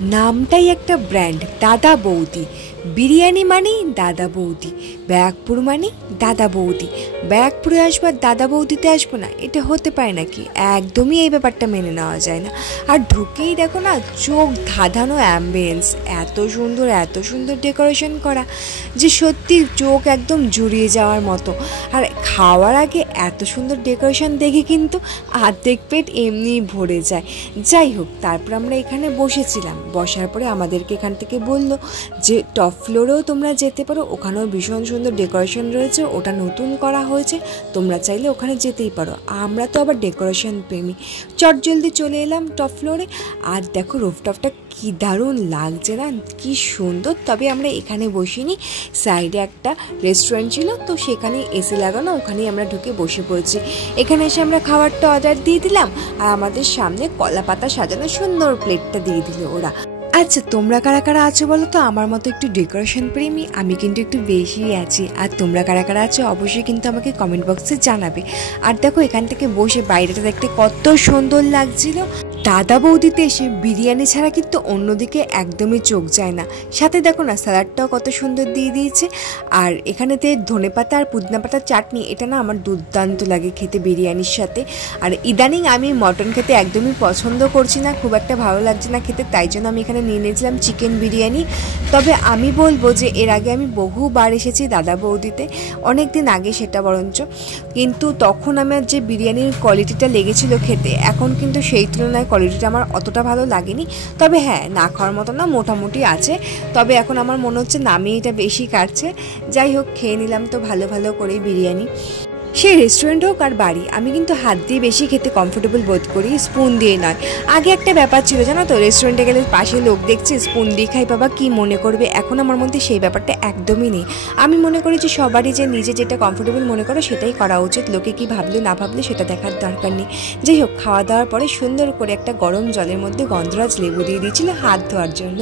নামটাই একটা ব্র্যান্ড, দাদা বৌদি। বিরিয়ানি মানেই দাদা বৌদি, ব্যারাকপুর মানে দাদা বৌদি। ব্যারাকপুরে আসবো আর দাদা বৌদিতে আসবো না, এটা হতে পারে নাকি? একদমই এই ব্যাপারটা মেনে নেওয়া যায় না। আর ঢুকেই দেখো না, চোখ ধাঁধানো অ্যাম্বিয়েন্স, এত সুন্দর ডেকোরেশন করা যে সত্যি চোখ একদম জুড়িয়ে যাওয়ার মতো। আর খাওয়ার আগে এত সুন্দর ডেকোরেশন দেখে কিন্তু অর্ধেক পেট এমনিই ভরে যায়। যাই হোক, তারপর আমরা এখানে বসেছিলাম। বসার পরে আমাদেরকে এখান থেকে বলল যে টপ ফ্লোরেও তোমরা যেতে পারো, ওখানেও ভীষণ সুন্দর ডেকোরেশন রয়েছে, ওটা নতুন করা হয়েছে, তোমরা চাইলে ওখানে যেতেই পারো। আমরা তো আবার ডেকোরেশন প্রেমী, চটজলদি চলে এলাম টপ ফ্লোরে। আর দেখো রুফটপটা কি দারুণ লাগছে না, কি সুন্দর। তবে আমরা এখানে বসিনি, সাইডে একটা রেস্টুরেন্ট ছিল, তো সেখানে এসি লাগানো, ওখানেই আমরা ঢুকে বসে পড়েছি। এখানে এসে আমরা খাবারটা অর্ডার দিয়ে দিলাম, আর আমাদের সামনে কলা পাতা সাজানো সুন্দর প্লেটটা দিয়ে দিল ওরা। আচ্ছা, তোমরা কারা কারা আছো বলো তো আমার মতো একটু ডেকোরেশন প্রেমী? আমি কিন্তু একটু বেশিই আছি। আর তোমরা কারা কারা আছো অবশ্যই কিন্তু আমাকে কমেন্ট বক্সে জানাবে। আর দেখো এখান থেকে বসে বাইরেটা দেখতে কত সুন্দর লাগছিল। দাদা বৌদিতে এসে বিরিয়ানি ছাড়া কিন্তু অন্যদিকে একদমই চোখ যায় না। সাথে দেখো না, স্যালাডটাও কত সুন্দর দিয়ে দিয়েছে। আর এখানেতে ধনেপাতা আর পুদিনা পাতার চাটনি, এটা না আমার দুর্দান্ত লাগে খেতে বিরিয়ানির সাথে। আর ইদানিং আমি মটন খেতে একদমই পছন্দ করছি না, খুব একটা ভালো লাগছে না খেতে, তাই জন্য আমি এখানে নিয়ে নিয়েছিলাম চিকেন বিরিয়ানি। তবে আমি বলবো যে এর আগে আমি বহুবার এসেছি দাদা বৌদিতে, অনেক দিন আগে সেটা বরঞ্চ, কিন্তু তখন আমার যে বিরিয়ানির কোয়ালিটিটা লেগেছিল খেতে, এখন কিন্তু সেই তুলনায় কোয়ালিটিটা আমার অতটা ভালো লাগেনি। তবে হ্যাঁ, না খাওয়ার মতো না, মোটামুটি আছে। তবে এখন আমার মনে হচ্ছে নামে এটা বেশি কাটছে। যাই হোক, খেয়ে নিলাম তো ভালো করে বিরিয়ানি। সে রেস্টুরেন্ট হোক আর বাড়ি, আমি কিন্তু হাত দিয়ে বেশি খেতে কমফোর্টেবল বোধ করি, স্পুন দিয়ে নয়। আগে একটা ব্যাপার ছিল জানো তো, রেস্টুরেন্টে গেলে পাশে লোক দেখছে স্পুন দিয়ে খাই, বাবা কী মনে করবে। এখন আমার মধ্যে সেই ব্যাপারটা একদমই নেই। আমি মনে করি যে সবারই যে নিজে যেটা কমফোর্টেবল মনে করো সেটাই করা উচিত, লোকে কি ভাবলে না ভাবলে সেটা দেখার দরকার নেই। যাই হোক, খাওয়া দাওয়ার পরে সুন্দর করে একটা গরম জলের মধ্যে গন্ধরাজ লেবু দিয়ে দিয়েছিল হাত ধোয়ার জন্য।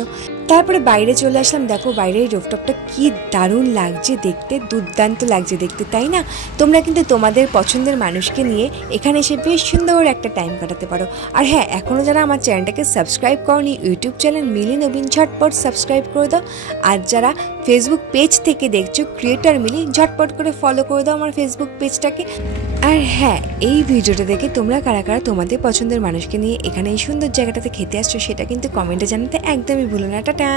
তারপরে বাইরে চলে আসলাম। দেখো বাইরের রুফটপটা কি দারুণ লাগছে দেখতে, দুর্দান্ত লাগছে দেখতে, তাই না? তোমরা কিন্তু তোমাদের পছন্দের মানুষকে নিয়ে এখানে এসে বেশ সুন্দর একটা টাইম কাটাতে পারো। আর হ্যাঁ, এখনও যারা আমার চ্যানেলটাকে সাবস্ক্রাইব করনি, ইউটিউব চ্যানেল মিলি নবীন ঝটপট সাবস্ক্রাইব করে দাও। আর যারা ফেসবুক পেজ থেকে দেখছো ক্রিয়েটার মিলি, ঝটপট করে ফলো করে দাও আমার ফেসবুক পেজটাকে। আর হ্যাঁ, এই ভিডিওটা দেখে তোমরা কারা কারা তোমাদের পছন্দের মানুষকে নিয়ে এখানে এই সুন্দর জায়গাটাতে খেতে আসছো সেটা কিন্তু কমেন্টে জানাতে একদমই ভুলো না। টাটা।